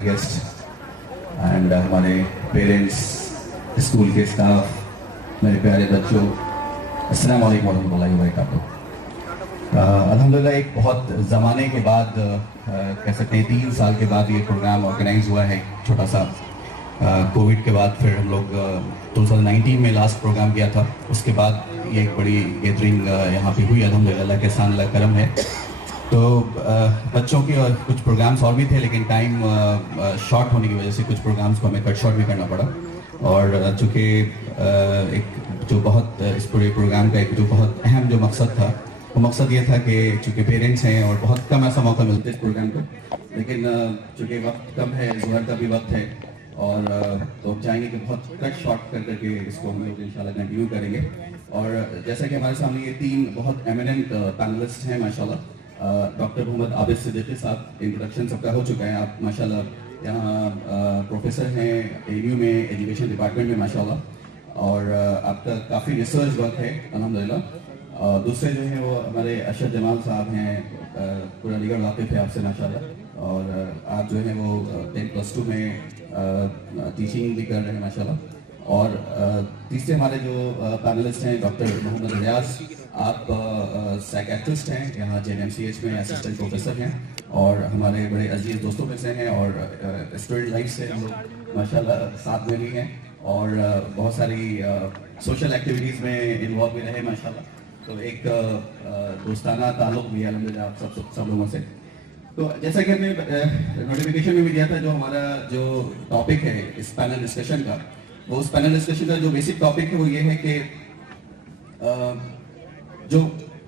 Guest and हमारे parents, school के staff, मेरे प्यारे बच्चों, अस्सलाम वालेकुम वरहमतुल्लाहि वबरकातुहू। अल्हम्दुलिल्लाह एक बहुत ज़माने के बाद कह सकते हैं 3 साल के बाद ये प्रोग्राम ऑर्गेनाइज हुआ है छोटा सा। कोविड के बाद फिर हम लोग 2019 में लास्ट प्रोग्राम किया था। उसके बाद ये एक बड़ी गैदरिंग यहाँ पे हुई अल्हम्दुलिल्लाह, अल्लाह के एहसान, अल्लाह करम है। तो बच्चों के और कुछ प्रोग्राम्स और भी थे, लेकिन टाइम शॉर्ट होने की वजह से कुछ प्रोग्राम्स को हमें कट शॉर्ट भी करना पड़ा। और चूँकि एक जो बहुत इस पूरे प्रोग्राम का एक जो बहुत अहम जो मकसद था, वो मकसद ये था कि चूँकि पेरेंट्स हैं और बहुत कम ऐसा मौका मिलता है इस प्रोग्राम को, लेकिन चूँकि वक्त कम है, ज़ोहर का भी वक्त है, और तो हम चाहेंगे कि बहुत कट शॉर्ट कर करके इसको हम लोग इंशाल्लाह कंटिन्यू करेंगे। और जैसा कि हमारे सामने ये 3 बहुत एमिनेंट पैनलिस्ट हैं माशाल्लाह। डॉक्टर मोहम्मद आबिद सिद्दीकी साहब, इंट्रोडक्शन सबका हो चुका है। आप माशाल्लाह यहाँ प्रोफेसर हैं एयू में, एजुकेशन डिपार्टमेंट में माशाल्लाह, और आपका काफ़ी रिसर्च वर्क है अल्हम्दुलिल्लाह। दूसरे जो हैं वो हमारे अशरफ जमाल साहब हैं, पूरा अलीगढ़ वाकिफ़ है आपसे माशाल्लाह, और आप जो हैं वो 10+2 में टीचिंग भी कर रहे हैं माशाल्लाह। और तीसरे हमारे जो पैनलिस्ट हैं डॉक्टर मोहम्मद रियाज, आप साइकेट्रिस्ट हैं, यहाँ JNMCH में असिस्टेंट प्रोफेसर हैं, और हमारे बड़े अजीज दोस्तों में से हैं, और स्टूडेंट लाइफ से हम लोग माशाल्लाह साथ में भी हैं, और बहुत सारी सोशल एक्टिविटीज़ में इन्वॉल्व भी रहे माशाल्लाह। तो एक दोस्ताना ताल्लुक़ भी है अल्हम्दुलिल्लाह आप सब लोगों से। तो जैसा कि हमने नोटिफिकेशन में भी दिया था, जो हमारा जो टॉपिक है इस पैनल डिस्कशन का, वो उस पैनल डिस्कशन का जो बेसिक टॉपिक है वो ये है कि जो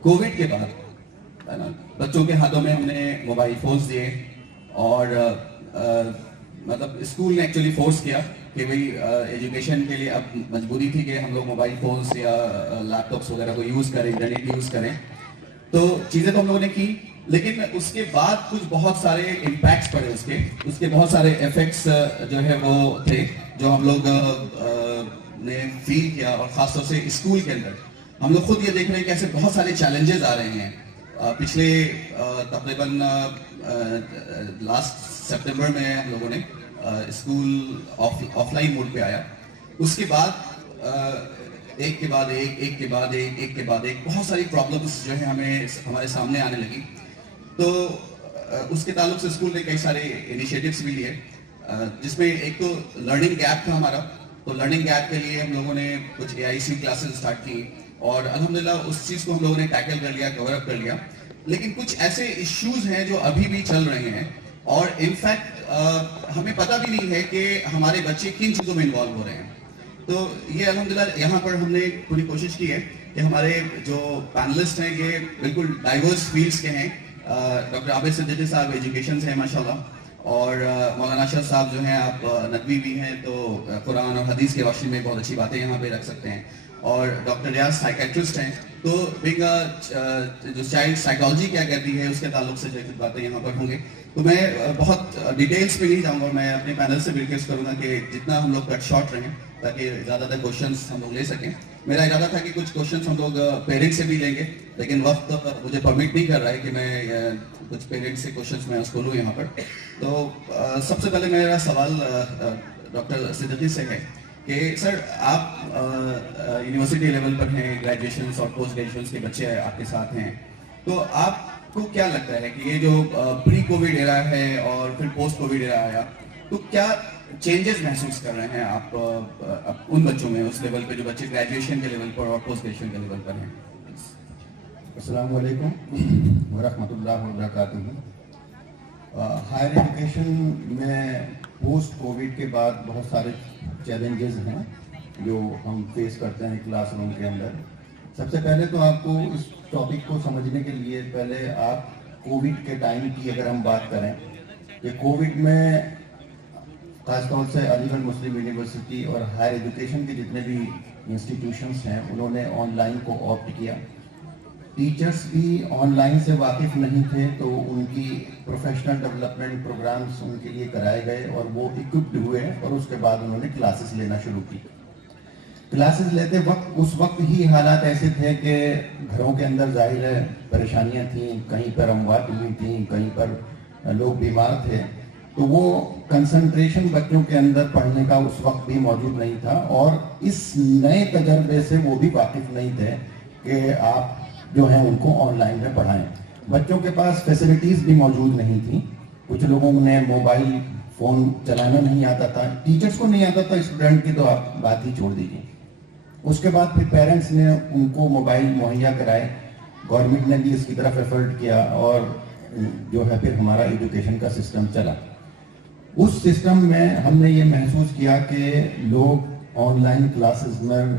कोविड के बाद है ना, बच्चों के हाथों में हमने मोबाइल फोन्स दिए, और मतलब स्कूल ने एक्चुअली फोर्स किया कि भाई एजुकेशन के लिए अब मजबूरी थी कि हम लोग मोबाइल फोन्स या लैपटॉप्स वगैरह को यूज़ करें, इंटरनेट यूज़ करें। तो चीज़ें तो हम लोगों ने की, लेकिन उसके बाद कुछ बहुत सारे इम्पैक्ट्स पड़े, उसके बहुत सारे इफेक्ट्स जो है वो थे, जो हम लोग ने फील किया। और ख़ासतौर से स्कूल के अंदर हम लोग खुद ये देख रहे हैं कि ऐसे बहुत सारे चैलेंजेस आ रहे हैं। पिछले तकरीबन लास्ट सितंबर में हम लोगों ने स्कूल ऑफलाइन मोड पे आया। उसके बाद एक के बाद एक बहुत सारी प्रॉब्लम्स जो है हमारे सामने आने लगी। तो उसके ताल्लुक से स्कूल ने कई सारे इनिशिएटिव्स भी लिए, जिसमें एक तो लर्निंग गैप था हमारा। तो लर्निंग गैप के लिए हम लोगों ने कुछ AIC क्लासेस स्टार्ट की, और अल्हम्दुलिल्लाह उस चीज़ को हम लोगों ने टैकल कर लिया, कवर अप कर लिया। लेकिन कुछ ऐसे इश्यूज हैं जो अभी भी चल रहे हैं, और इनफैक्ट हमें पता भी नहीं है कि हमारे बच्चे किन चीज़ों में इन्वॉल्व हो रहे हैं। तो ये अल्हम्दुलिल्लाह यहाँ पर हमने पूरी कोशिश की है कि हमारे जो पैनलिस्ट हैं ये बिल्कुल डाइवर्स फील्ड्स के हैं। डॉक्टर आबिद सिद्दीकी साहब एजुकेशन से हैं माशाल्लाह, और मौलाना शाह साहब जो हैं आप नदवी भी हैं, तो कुरान और हदीस के रोशनी में बहुत अच्छी बातें यहाँ पे रख सकते हैं। और डॉक्टर रियाज साइकेट्रिस्ट हैं, तो बिग जो चाइल्ड साइकोलॉजी क्या कहती है उसके ताल्लुक से जो कुछ बातें यहाँ पर होंगे। तो मैं बहुत डिटेल्स में नहीं जाऊँगा, मैं अपने पैनल से रिक्वेस्ट करूँगा कि जितना हम लोग कट शॉर्ट रहें, ताकि ज़्यादातर क्वेश्चंस हम लोग ले सकें। मेरा इरादा था कि कुछ क्वेश्चंस हम लोग पेरेंट्स से भी लेंगे, लेकिन वक्त मुझे परमिट नहीं कर रहा है कि मैं कुछ पेरेंट्स से क्वेश्चंस मैं उसको लूँ यहाँ पर। तो सबसे पहले मेरा सवाल डॉक्टर सिद्दीकी से है कि सर, आप यूनिवर्सिटी लेवल पर हैं, ग्रेजुएशन और पोस्ट ग्रेजुएशन के बच्चे आपके साथ हैं, तो आपको क्या लगता है कि ये जो प्री कोविड एरा है और फिर पोस्ट कोविड एरा आया, तो क्या चेंजेस महसूस कर रहे हैं आप उन बच्चों में, उस लेवल पे जो बच्चे ग्रेजुएशन के लेवल पर और पोस्ट ग्रेजुएशन के लेवल पर हैं? अस्सलाम वालेकुम वरहमतुल्लाहि वबरकातुहू। हायर एजुकेशन में पोस्ट कोविड के बाद बहुत सारे चैलेंजेस हैं जो हम फेस करते हैं क्लासरूम के अंदर। सबसे पहले तो आपको इस टॉपिक को समझने के लिए पहले आप कोविड के टाइम की अगर हम बात करें, कि कोविड में खासतौर से अलीगढ़ मुस्लिम यूनिवर्सिटी और हायर एजुकेशन के जितने भी इंस्टीट्यूशंस हैं उन्होंने ऑनलाइन को ऑप्ट किया। टीचर्स भी ऑनलाइन से वाकिफ़ नहीं थे, तो उनकी प्रोफेशनल डेवलपमेंट प्रोग्राम्स उनके लिए कराए गए और वो इक्विप्ड हुए, और उसके बाद उन्होंने क्लासेस लेना शुरू की। क्लासेस लेते वक्त उस वक्त ही हालात ऐसे थे कि घरों के अंदर जाहिर है परेशानियां थी, कहीं पर अमवात हुई थी, कहीं पर लोग बीमार थे। तो वो कंसंट्रेशन बच्चों के अंदर पढ़ने का उस वक्त भी मौजूद नहीं था, और इस नए तजर्बे से वो भी वाकिफ नहीं थे कि आप जो है उनको ऑनलाइन में पढ़ाएं। बच्चों के पास फैसिलिटीज़ भी मौजूद नहीं थी। कुछ लोगों ने मोबाइल फ़ोन चलाना नहीं आता था, टीचर्स को नहीं आता था, स्टूडेंट की तो आप बात ही छोड़ दीजिए। उसके बाद फिर पेरेंट्स ने उनको मोबाइल मुहैया कराए, गवर्नमेंट ने भी इसकी तरफ एफर्ट किया, और जो है फिर हमारा एजुकेशन का सिस्टम चला। उस सिस्टम में हमने ये महसूस किया कि लोग ऑनलाइन क्लासेस में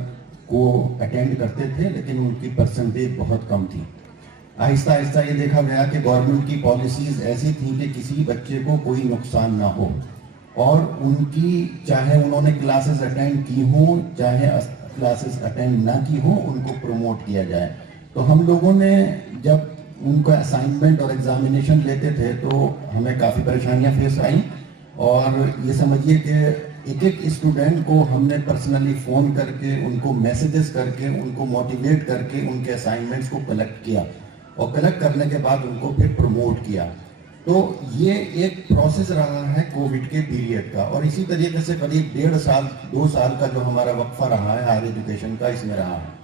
को अटेंड करते थे, लेकिन उनकी परसेंटेज बहुत कम थी। आहिस्ता आहिस्ता ये देखा गया कि गवर्नमेंट की पॉलिसीज ऐसी थी कि किसी बच्चे को कोई नुकसान ना हो, और उनकी चाहे उन्होंने क्लासेस अटेंड की हों चाहे क्लासेस अटेंड ना की हो, उनको प्रमोट किया जाए। तो हम लोगों ने जब उनका असाइनमेंट और एग्जामिनेशन लेते थे तो हमें काफ़ी परेशानियां फेस आई, और ये समझिए कि एक एक स्टूडेंट को हमने पर्सनली फ़ोन करके, उनको मैसेजेस करके, उनको मोटिवेट करके उनके असाइनमेंट्स को कलेक्ट किया, और कलेक्ट करने के बाद उनको फिर प्रमोट किया। तो ये एक प्रोसेस रहा है कोविड के पीरियड का, और इसी तरीके से करीब 1.5 साल 2 साल का जो हमारा वक्फा रहा है हायर एजुकेशन का, इसमें रहा है।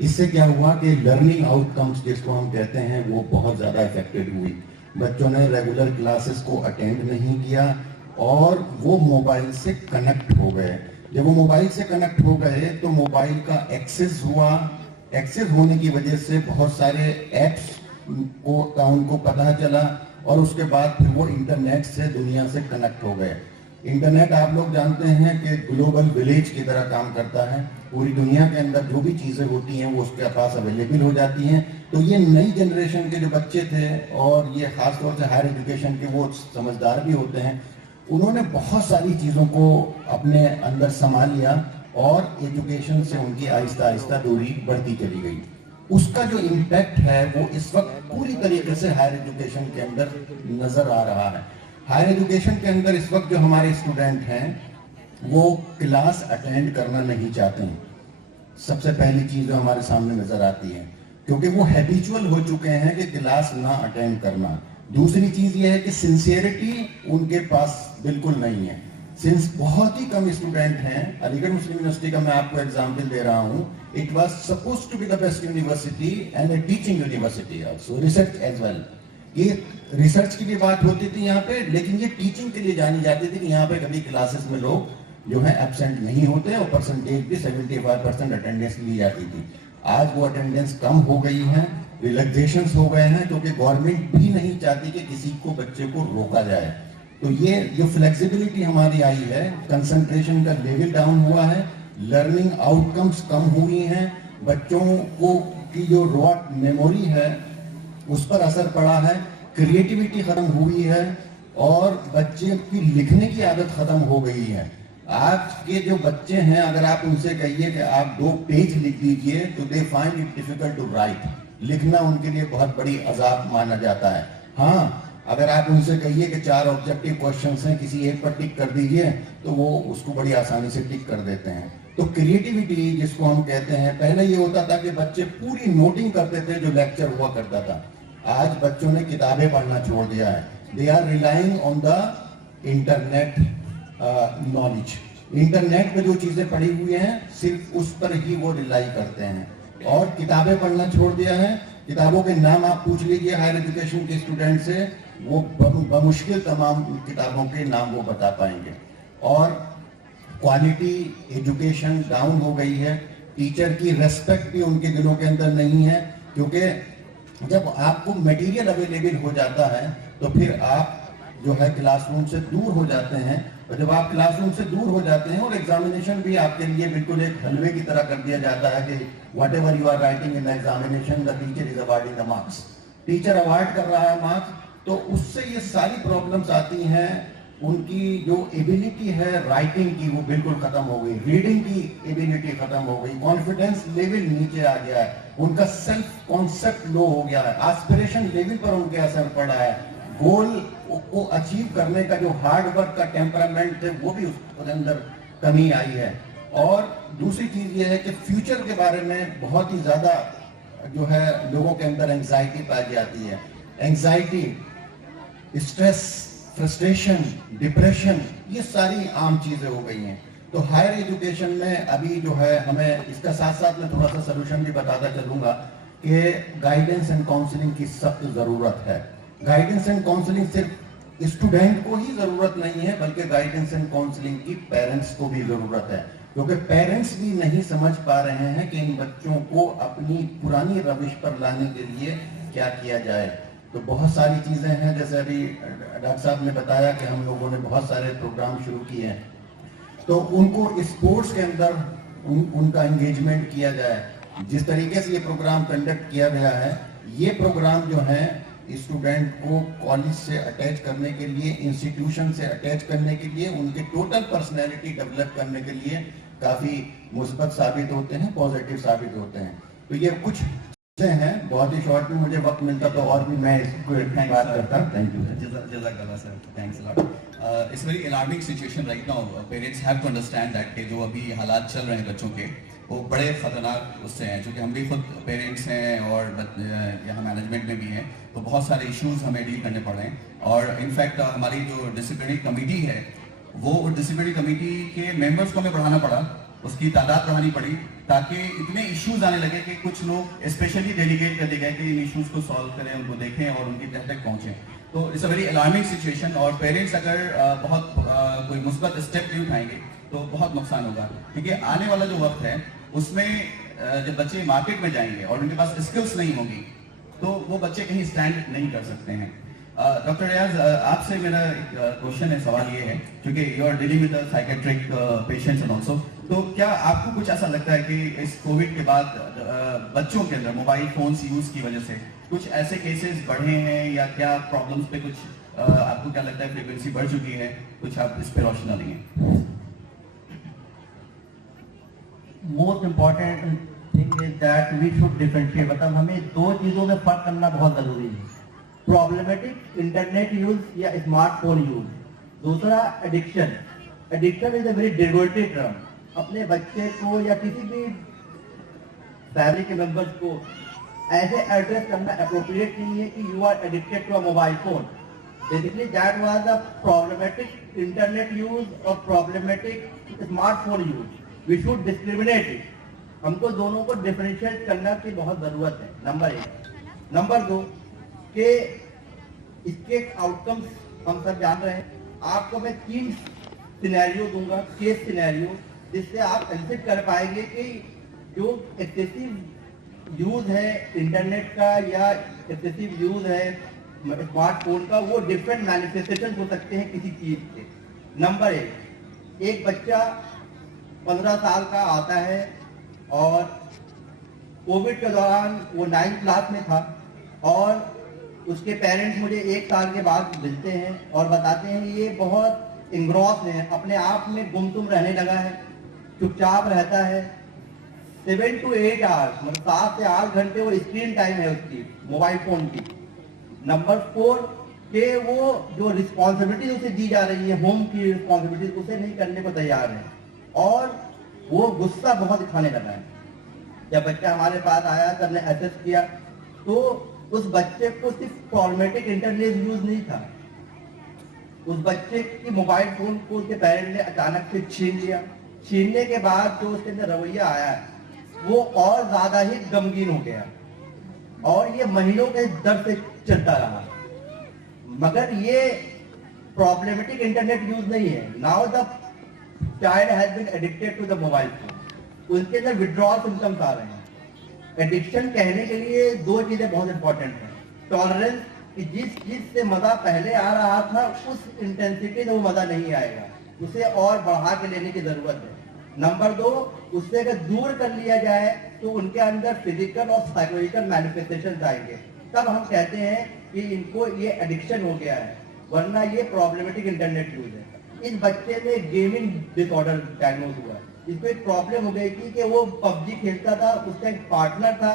इससे क्या हुआ कि लर्निंग आउटकम्स जिसको हम कहते हैं वो बहुत ज़्यादा इफेक्टेड हुई। बच्चों ने रेगुलर क्लासेस को अटेंड नहीं किया, और वो मोबाइल से कनेक्ट हो गए। जब वो मोबाइल से कनेक्ट हो गए तो मोबाइल का एक्सेस हुआ। एक्सेस होने की वजह से बहुत सारे ऐप्स का उनको पता चला, और उसके बाद फिर वो इंटरनेट से दुनिया से कनेक्ट हो गए। इंटरनेट आप लोग जानते हैं कि ग्लोबल विलेज की तरह काम करता है। पूरी दुनिया के अंदर जो भी चीज़ें होती हैं वो उसके पास अवेलेबल हो जाती हैं। तो ये नई जनरेशन के जो बच्चे थे, और ये खास तौर से हायर एजुकेशन के वो समझदार भी होते हैं, उन्होंने बहुत सारी चीज़ों को अपने अंदर समा लिया, और एजुकेशन से उनकी आहिस्ता आहिस्ता दूरी बढ़ती चली गई। उसका जो इम्पैक्ट है वो इस वक्त पूरी तरीके से हायर एजुकेशन के अंदर नजर आ रहा है। हायर एजुकेशन के अंदर इस वक्त जो हमारे स्टूडेंट हैं वो क्लास अटेंड करना नहीं चाहते हैं। सबसे पहली चीज जो हमारे सामने नजर आती है, क्योंकि वो हैबिचुअल हो चुके हैं कि क्लास ना अटेंड करना। दूसरी चीज ये है कि सिंसियरिटी उनके पास बिल्कुल नहीं है। सिंस बहुत ही कम स्टूडेंट हैं। अलीगढ़ मुस्लिम यूनिवर्सिटी का मैं आपको एग्जांपल दे रहा हूं। It was supposed to be the best university and a teaching university also, research as well. ये रिसर्च की भी बात होती थी यहाँ पे, लेकिन ये टीचिंग के लिए जानी जाती थी कि यहाँ पे कभी क्लासेस में लोग जो है एब्सेंट नहीं होते, और परसेंटेज भी 75% अटेंडेंस ली जाती थी। आज वो अटेंडेंस कम हो गई है, रिलैक्सेशंस हो गए हैं, क्योंकि गवर्नमेंट भी नहीं चाहती कि किसी को बच्चे को रोका जाए। तो ये जो फ्लेक्सिबिलिटी हमारी आई है, कंसंट्रेशन का लेवल डाउन हुआ है, लर्निंग आउटकम्स कम हुई हैं, बच्चों को की जो रॉ मेमोरी है उस पर असर पड़ा है, क्रिएटिविटी खत्म हुई है, और बच्चे की लिखने की आदत खत्म हो गई है। आज के जो बच्चे हैं, अगर आप उनसे कहिए कि आप 2 पेज लिख दीजिए तो they find it difficult to write. लिखना उनके लिए बहुत बड़ी अजाब माना जाता है। हाँ, अगर आप उनसे कहिए कि 4 ऑब्जेक्टिव क्वेश्चंस हैं, किसी एक पर टिक कर दीजिए, तो वो उसको बड़ी आसानी से टिक कर देते हैं। तो क्रिएटिविटी जिसको हम कहते हैं, पहले ये होता था कि बच्चे पूरी नोटिंग करते थे जो लेक्चर हुआ करता था। आज बच्चों ने किताबें पढ़ना छोड़ दिया है। They are relying on the internet knowledge. Internet पे जो चीजें पड़ी हुई हैं सिर्फ उस पर ही वो रिलाई करते हैं, और किताबें पढ़ना छोड़ दिया है। किताबों के नाम आप पूछ लीजिए हायर एजुकेशन के स्टूडेंट से, वो बमुश्किल तमाम किताबों के नाम वो बता पाएंगे। और क्वालिटी एजुकेशन डाउन हो गई है। टीचर की रेस्पेक्ट भी उनके दिलों के अंदर नहीं है, क्योंकि जब आपको मटेरियल अवेलेबल हो जाता है तो फिर आप जो है क्लासरूम से दूर हो जाते हैं, और जब आप क्लासरूम से दूर हो जाते हैं और एग्जामिनेशन भी आपके लिए बिल्कुल एक हलवे की तरह कर दिया जाता है कि whatever you are writing in the examination the teacher is awarding the marks. Teacher award कर रहा है मार्क्स, तो उससे ये सारी प्रॉब्लम्स आती हैं। उनकी जो एबिलिटी है राइटिंग की वो बिल्कुल खत्म हो गई, रीडिंग की एबिलिटी खत्म हो गई, कॉन्फिडेंस लेवल नीचे आ गया है, उनका सेल्फ कॉन्सेप्ट लो हो गया है, एस्पिरेशन लेवल पर उनके असर पड़ा है, गोल को अचीव करने का जो हार्ड वर्क का टेम्परामेंट है वो भी उसके अंदर कमी आई है। और दूसरी चीज ये है कि फ्यूचर के बारे में बहुत ही ज्यादा जो है लोगों के अंदर एंजाइटी पाई जाती है। एंजाइटी, स्ट्रेस, फ्रस्ट्रेशन, डिप्रेशन, ये सारी आम चीजें हो गई हैं। तो हायर एजुकेशन में अभी जो है हमें इसका साथ साथ में थोड़ा सा सोल्यूशन भी बताता चलूंगा कि गाइडेंस एंड काउंसलिंग की सख्त जरूरत है। गाइडेंस एंड काउंसलिंग सिर्फ स्टूडेंट को ही जरूरत नहीं है, बल्कि गाइडेंस एंड काउंसलिंग की पेरेंट्स को भी जरूरत है, क्योंकि पेरेंट्स भी नहीं समझ पा रहे हैं कि इन बच्चों को अपनी पुरानी रविश पर लाने के लिए क्या किया जाए। तो बहुत सारी चीजें हैं, जैसे अभी डॉक्टर साहब ने बताया कि हम लोगों ने बहुत सारे प्रोग्राम शुरू किए हैं, तो उनको स्पोर्ट्स के अंदर उनका एंगेजमेंट किया जाए। जिस तरीके से ये प्रोग्राम कंडक्ट किया गया है, ये प्रोग्राम जो है स्टूडेंट को कॉलेज से अटैच करने के लिए, इंस्टीट्यूशन से अटैच करने के लिए, उनके टोटल पर्सनैलिटी डेवलप करने के लिए काफी मुस्बत साबित होते हैं, पॉजिटिव साबित होते हैं। तो ये कुछ चीजें हैं, बहुत ही शॉर्ट में मुझे वक्त मिलता तो और भी मैं इसको बात करता। Thank you Jazakallah sir, thanks a lot. It's very alarming situation right now. Parents have to understand that कि जो अभी हालात चल रहे हैं बच्चों के, वो बड़े खतरनाक उससे हैं, क्योंकि हम भी खुद पेरेंट्स हैं और यहाँ मैनेजमेंट में भी हैं, तो बहुत सारे इश्यूज हमें डील करने पड़ रहे हैं। और इनफैक्ट हमारी जो डिसिप्लिनरी कमेटी है, वो डिसिप्लिनरी कमेटी के मेंबर्स को हमें बढ़ाना पड़ा, उसकी तादाद बढ़ानी पड़ी, ताकि इतने इश्यूज आने लगे कि कुछ लोग स्पेशली डेलीगेट कर दिए गए कि इन इश्यूज को सॉल्व करें, उनको देखें और उनकी तह तक पहुंचे। तो it's a very alarming situation, और पेरेंट्स अगर बहुत कोई मुस्बत स्टेप नहीं उठाएंगे तो बहुत नुकसान होगा, क्योंकि आने वाला जो वक्त है उसमें जब बच्चे मार्केट में जाएंगे और उनके पास स्किल्स नहीं होगी, तो वो बच्चे कहीं स्टैंड नहीं कर सकते हैं। डॉक्टर रियाज, आपसे मेरा एक क्वेश्चन है, सवाल ये है, क्योंकि you are dealing with psychiatric patients and also, तो क्या आपको कुछ ऐसा लगता है कि इस कोविड के बाद बच्चों के अंदर मोबाइल फोन्स यूज की वजह से कुछ ऐसे केसेस बढ़े हैं, या क्या प्रॉब्लम्स पे कुछ आपको क्या लगता है फ्रीक्वेंसी बढ़ चुकी है? कुछ आप इस पे रोशनी डालेंगे। Most important thing is that we should differentiate, मतलब हमें दो चीजों में फर्क करना बहुत जरूरी है, प्रॉब्लमेटिक इंटरनेट यूज या स्मार्टफोन यूज। दूसरा addiction. Addiction is a very diluted term. अपने बच्चे को या किसी भी फैमिली के मेंबर्स को ऐसे एड्रेस करना अप्रोप्रिएट नहीं है कि you are addicted to a mobile phone. Basically that was a problematic internet use और problematic smartphone use. We should discriminate it. हमको दोनों को डिफरेंशिएट करने की बहुत जरूरत है, नंबर एक। नंबर दो कि इसके आउटकम्स हम सब जान रहे हैं। आपको मैं 3 सिनेरियो दूंगा, केस सिनेरियो, जिससे आप कंसिडर कर पाएंगे कि जो एक्सेसिव यूज है इंटरनेट का या एक्सेसिव यूज है स्मार्टफोन का, वो डिफरेंट मैनिफेस्टेशन हो सकते हैं किसी चीज के। नंबर एक बच्चा 15 साल का आता है और कोविड के दौरान वो 9th क्लास में था, और उसके पेरेंट्स मुझे 1 साल के बाद मिलते हैं और बताते हैं ये बहुत इंग्रॉस है, अपने आप में गुमसुम रहने लगा है, चुपचाप रहता है। 7 to 8 आवर्स, मतलब 7 से 8 घंटे वो स्क्रीन टाइम है उसकी मोबाइल फोन की। नंबर 4 के वो जो रिस्पॉन्सिबिलिटी उसे दी जा रही है, होम की रिस्पॉन्सिबिलिटी, उसे नहीं करने को तैयार है, और वो गुस्सा बहुत दिखाने लगा है। जब बच्चा हमारे पास आया तो हमने एसेस किया, तो उस बच्चे को सिर्फ प्रॉब्लमेटिक इंटरनेट यूज नहीं था, उस बच्चे की मोबाइल फोन को उसके पेरेंट ने अचानक से छीन लिया। छीनने के बाद जो उसके अंदर रवैया आया वो और ज्यादा ही गमगीन हो गया, और ये महीनों के दर से चलता रहा। मगर ये प्रॉब्लमेटिक इंटरनेट यूज नहीं है। Now the child has been addicted to the mobile phone, उसके अंदर विड्रॉल सिम्टम्स आ रहे हैं। एडिक्शन कहने के लिए 2 चीजें बहुत इंपॉर्टेंट हैं। टॉलरेंस, कि जिस चीज से मजा पहले आ रहा था उस इंटेंसिटी से वो मजा नहीं आएगा, उसे और बढ़ा के लेने की जरूरत है। नंबर 2, उससे अगर दूर कर लिया जाए तो उनके अंदर फिजिकल और साइकोलॉजिकल मैनिफेस्टेशन आएंगे, तब हम कहते हैं कि इनको ये एडिक्शन हो गया है, वरना ये प्रॉब्लमेटिक इंटरनेट यूज है। इस बच्चे में गेमिंग डिसऑर्डर डायग्नोज हुआ है। इसको एक प्रॉब्लम हो गई थी कि वो PUBG खेलता था, उसका एक पार्टनर था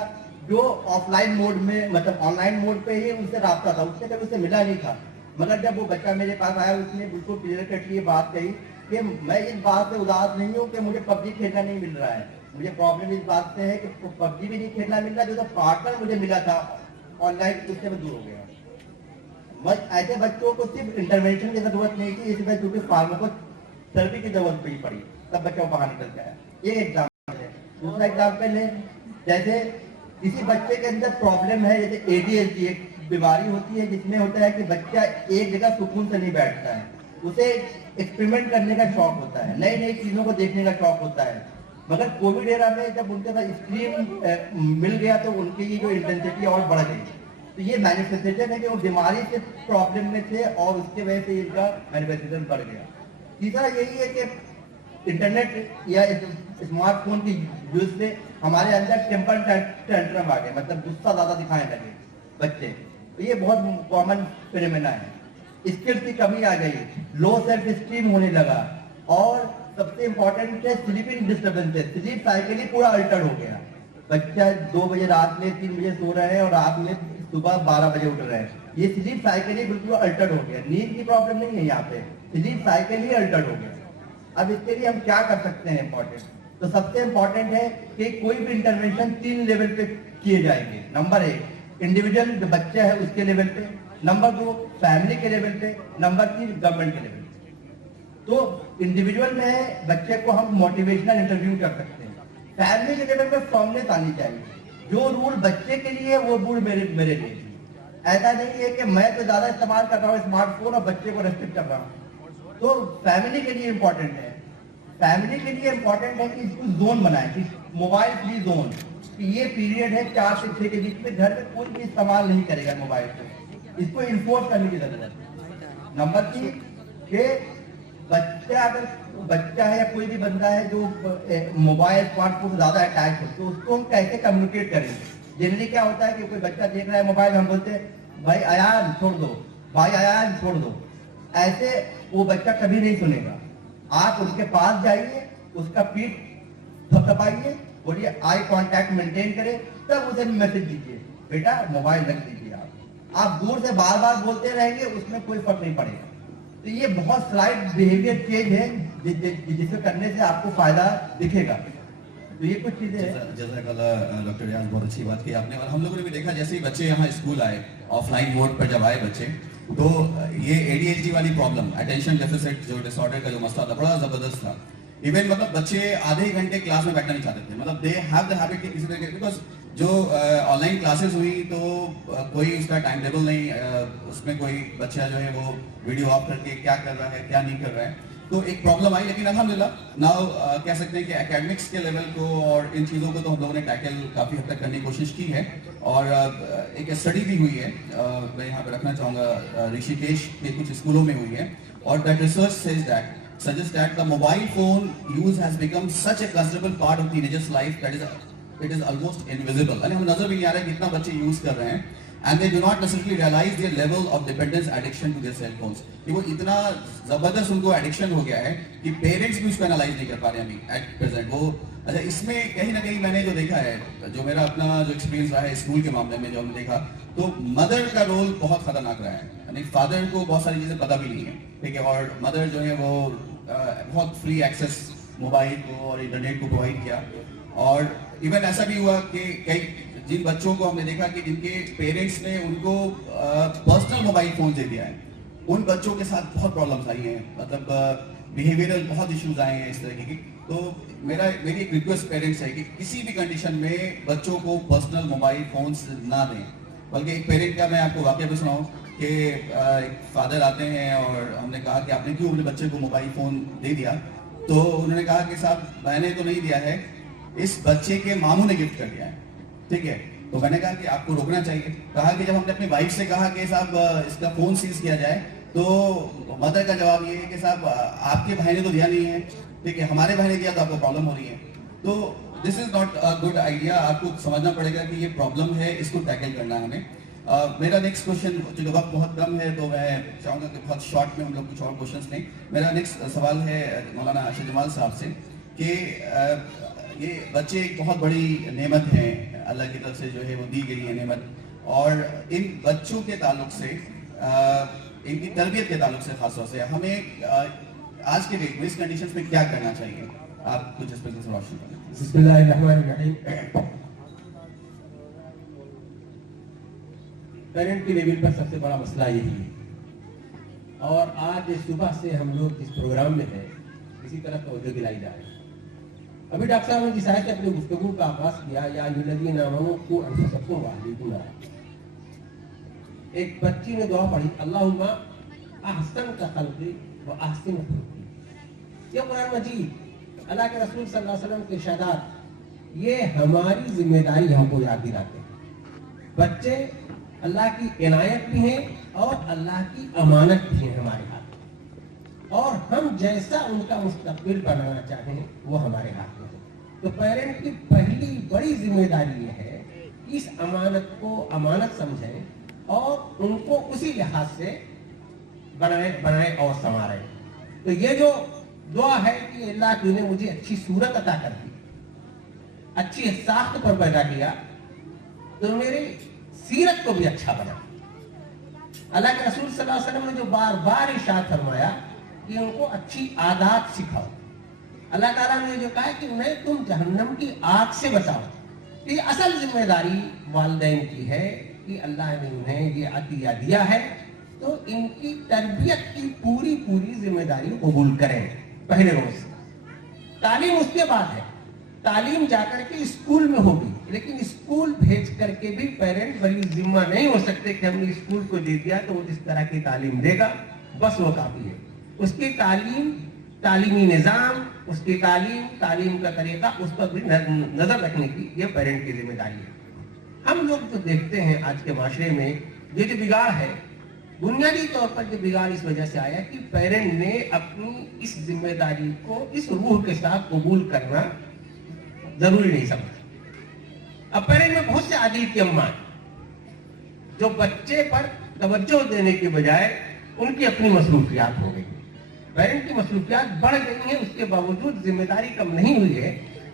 जो ऑफलाइन मोड में, मतलब ऑनलाइन मोड पे ही उनसे राब्ता था, उससे कभी उसे मिला नहीं था। मगर जब वो बच्चा मेरे पास आया, उसने बिल्कुल क्लियर कटली बात कही कि मैं इस बात से उदास नहीं हूँ कि मुझे PUBG खेलना नहीं मिल रहा है, मुझे प्रॉब्लम इस बात से है कि PUBG भी नहीं खेलना मिल रहा, जो पार्टनर मुझे मिला था ऑनलाइन, उससे मैं दूर हो गया। ऐसे बच्चों को सिर्फ इंटरवेंशन की जरूरत नहीं थी, इसमें क्योंकि फार्माकोथेरेपी की जरूरत भी पड़ी, तब बच्चों बाहर निकल गया। ये एग्जाम्पल है। दूसरा एग्जाम्पल है, जैसे किसी बच्चे के अंदर प्रॉब्लम है, जैसे ADHD एक बीमारी होती है जिसमें होता है कि बच्चा एक जगह सुकून से नहीं बैठता है, उसे एक्सपेरिमेंट करने का शौक होता है, नई नई चीजों को देखने का शौक होता है। मगर कोविड एरा में जब उनके पास स्क्रीन मिल गया तो उनकी ये जो इंटेंसिटी और बढ़ गई। तो ये मैनिफेस्टेशन है कि वो बीमारी से प्रॉब्लम में थे और उसके वजह से इनका मैनिफेस्टेशन बढ़ गया। तीसरा यही है कि इंटरनेट या स्मार्टफोन की यूज से हमारे अंदर टेम्पर टेंट्रम आ गए, मतलब गुस्सा ज्यादा दिखाने लगे बच्चे। तो ये बहुत कॉमन फिनोमेना है। स्किल्स की कमी आ गई, लो सेल्फ स्टीम होने लगा, और सबसे इंपॉर्टेंट है स्लीपिंग डिस्टर्बेंसेस, स्लीप साइकिल ही पूरा अल्टर हो गया। बच्चा 2 बजे रात में 3 बजे सो रहे हैं और रात में सुबह 12 बजे उठ रहे हैं। ये स्लीप साइकिल ही बिल्कुल अल्टर हो गया। नींद की प्रॉब्लम नहीं है यहाँ पे, स्लीप साइकिल ही अल्टर हो गया। अब इसके लिए हम क्या कर सकते हैं इंपॉर्टेंट, तो सबसे इंपॉर्टेंट है कि कोई भी इंटरवेंशन 3 लेवल पे किए जाएंगे। नंबर 1 इंडिविजुअल जो बच्चा है उसके लेवल पे, नंबर 2 फैमिली के लेवल पे, नंबर 3 गवर्नमेंट के लेवल पे। तो इंडिविजुअल में बच्चे को हम मोटिवेशनल इंटरव्यू कर सकते हैं। फैमिली के लेवल पे फॉर्मनेस आनी चाहिए, जो रूल बच्चे के लिए वो रूल मेरे लिए। ऐसा नहीं है कि मैं तो ज्यादा इस्तेमाल कर रहा हूँ स्मार्टफोन और बच्चे को रेस्ट्रिक्ट कर रहा हूँ। तो फैमिली के लिए इंपॉर्टेंट है, फैमिली के लिए इंपॉर्टेंट है कि इसको जोन बनाए, कि मोबाइल फ्री जोन, कि ये पीरियड है 4 से 6 के बीच में घर में कोई भी इस्तेमाल नहीं करेगा मोबाइल को, इसको इन्फोर्स करने की जरूरत है। नंबर 3 कि बच्चा है या कोई भी बंदा है जो मोबाइल स्मार्टफोन से ज्यादा अटैच हो, तो उसको हम कैसे कम्युनिकेट करेंगे। जनरली क्या होता है कि कोई बच्चा देख रहा है मोबाइल, हम बोलते हैं भाई अयान छोड़ दो, भाई अयान छोड़ दो। ऐसे वो बच्चा कभी नहीं सुनेगा। आप उसके पास जाइए, उसका पीठ थपथपाइए, बोलिए आई कांटेक्ट मेंटेन करें, तब उसे मैसेज दीजिए बेटा मोबाइल रख दीजिए। आप दूर से बार बार बोलते रहेंगे, उसमें कोई फर्क नहीं पड़ेगा। तो ये बहुत स्लाइड बिहेवियर चेंज है जिसे करने से आपको फायदा दिखेगा। तो ये कुछ चीजें हैं। जज़ाकल्लाह डॉक्टर रियाज, बहुत अच्छी बात की आपने। और हम लोगों ने भी देखा जैसे ही बच्चे यहाँ स्कूल आए, ऑफलाइन मोड पर जब आए बच्चे, तो ये ADHD वाली प्रॉब्लम, अटेंशन डेफिसिट जो डिसऑर्डर का जो मसला था, बड़ा जबरदस्त था। इवन मतलब बच्चे आधे घंटे क्लास में बैठना नहीं चाहते थे, मतलब दे हैव द हैबिट कि किसी तरह, बिकॉज जो ऑनलाइन क्लासेस हुई तो कोई उसका टाइम टेबल नहीं, उसमें कोई बच्चा जो है वो वीडियो ऑफ करके क्या कर रहा है क्या नहीं कर रहा है, तो एक प्रॉब्लम आई। लेकिन अल्हम्दुलिल्लाह नाउ कह सकते हैं कि एकेडमिक्स के लेवल को और इन चीज़ों को तो हम लोगों ने टैकल काफ़ी हद तक करने की कोशिश की है। और एक स्टडी भी हुई है, मैं यहाँ पे रखना चाहूँगा, ऋषिकेश के कुछ स्कूलों में हुई है, और that research suggests that the mobile phone use has become such a considerable part of teenagers' life that it is almost invisible. यानी हम नजर भी नहीं आ रहा है कितना बच्चे यूज कर रहे हैं, and they do not necessarily realize their level of dependence addiction to their cell phones. कि वो इतना जबरदस्त उनको एडिक्शन हो गया है कि पेरेंट्स भी उसको एनालाइज नहीं कर पा रहे हैं अभी एट प्रेजेंट। वो अच्छा, इसमें कहीं ना कहीं मैंने जो देखा है, जो मेरा अपना जो एक्सपीरियंस रहा है स्कूल के मामले में, जो हमने देखा, तो मदर का रोल बहुत खतरनाक रहा है। यानी फादर को बहुत सारी चीजें पता भी नहीं है, ठीक है, और मदर जो है वो बहुत फ्री एक्सेस मोबाइल को और इंटरनेट को प्रोवाइड किया। और इवन ऐसा भी हुआ कि कई जिन बच्चों को हमने देखा कि जिनके पेरेंट्स ने उनको पर्सनल मोबाइल फोन दे दिया है, उन बच्चों के साथ बहुत प्रॉब्लम्स आई हैं, मतलब बिहेवियरल बहुत इश्यूज आए हैं इस तरीके की। तो मेरी एक रिक्वेस्ट पेरेंट्स है कि किसी भी कंडीशन में बच्चों को पर्सनल मोबाइल फोन्स ना दें। बल्कि एक पेरेंट का मैं आपको वाकया भी सुनाऊं कि एक फादर आते हैं और हमने कहा कि आपने क्यों अपने बच्चे को मोबाइल फोन दे दिया, तो उन्होंने कहा कि साहब मैंने तो नहीं दिया है, इस बच्चे के मामू ने गिफ्ट कर दिया है, ठीक है। तो मैंने कहा कि आपको रोकना चाहिए। कहा कि जब हमने अपनी वाइफ से कहा कि साहब इसका फोन सीज किया जाए, तो मदर का जवाब ये है कि साहब आपके भाई ने तो दिया नहीं है, ठीक है, हमारे भाई ने दिया तो आपको प्रॉब्लम हो रही है। तो this is not a good idea. आपको समझना पड़ेगा कि ये प्रॉब्लम है, इसको टैकल करना है हमें। मेरा नेक्स्ट क्वेश्चन, चूंकि वक्त बहुत कम है तो मैं चाहूँगा कि बहुत शॉर्ट में हम लोग कुछ और क्वेश्चंस लें। मेरा नेक्स्ट सवाल है मौलाना अर्शद जमाल साहब से कि ये बच्चे एक बहुत बड़ी नेमत है, अल्लाह की तरफ से जो है वो दी गई है नेमत, और इन बच्चों के ताल्लुक से, इनकी तरबियत के ताल्लुक से खासतौर से हमें आज के डेट में इस कंडीशंस में क्या करना चाहिए? आप कुछ इस पर रोशन करें। बिस्मिल्लाहिर्रहमानिर्रहीम। पेरेंट के लेवल पर सबसे बड़ा मसला यही है। और आज सुबह से हम लोग जिस प्रोग्राम में हैं इसी तरह तवज्जो दिलाई जा रही है। अभी डॉक्टर साहब ने जिस आयत से अपनी गुफ्तगू का आगाज किया, या युल्लज़ीना आमनू क़ू अनफुसकुम व अहलीकुम नारा, एक बच्ची ने दुआ पढ़ी, अल्लाहुम्मा अहसन खल्क़ी व अहसिन खुल्क़ी। ये कुरान मजीद अल्लाह के रसूल सल्लल्लाहु अलैहि वसल्लम के इरशादात, ये हमारी जिम्मेदारी हमको याद दिलाते हैं। बच्चे अल्लाह की इनायत भी हैं और अल्लाह की अमानत भी है हमारे हाथ में, और हम जैसा उनका मुस्तकबिल बनाना चाहें वो हमारे हाथ में है। तो पेरेंट की पहली बड़ी जिम्मेदारी ये है कि इस अमानत को अमानत समझें और उनको उसी लिहाज से बनाए और संवारें। तो ये जो दुआ है कि अल्लाह तूने मुझे अच्छी सूरत अता कर दी, अच्छी साख्त पर पैदा किया, तो मेरी सीरत को भी अच्छा बना। अल्लाह के रसूल सल्लल्लाहु अलैहि वसल्लम ने जो बार बार इरशाद फरमाया कि उनको अच्छी आदत सिखाओ। अल्लाह ताला ने जो कहा कि उन्हें तुम जहन्नम की आग से बचाओ। ये असल जिम्मेदारी वालिदैन की है कि अल्लाह ने उन्हें ये अतिया दिया है, तो इनकी तरबियत की पूरी जिम्मेदारी कबूल करें पहले रोज। तालीम उसके बाद है, तालीम जाकर के स्कूल में होगी, लेकिन स्कूल भेज करके भी पेरेंट बड़ी जिम्मा नहीं हो सकते कि हमने स्कूल को दे दिया तो वो जिस तरह की तालीम देगा बस वो काफी है। उसकी तालीम, तालीमी निजाम, उसकी तालीम का तरीका, उस पर भी नजर रखने की ये पेरेंट की जिम्मेदारी है। हम लोग तो देखते हैं आज के माशरे में ये जो बिगाड़ है, बुनियादी तौर पर ये बिगाड़ इस वजह से आया कि पेरेंट ने अपनी इस जिम्मेदारी को इस रूह के साथ कबूल करना जरूरी नहीं समझा। अब पेरेंट में बहुत से आदिल की अम्मा जो बच्चे पर तवज्जो देने के बजाय उनकी अपनी मसरूफियात हो गई। पेरेंट की मसरूफियात बढ़ गई है, उसके बावजूद जिम्मेदारी कम नहीं हुई है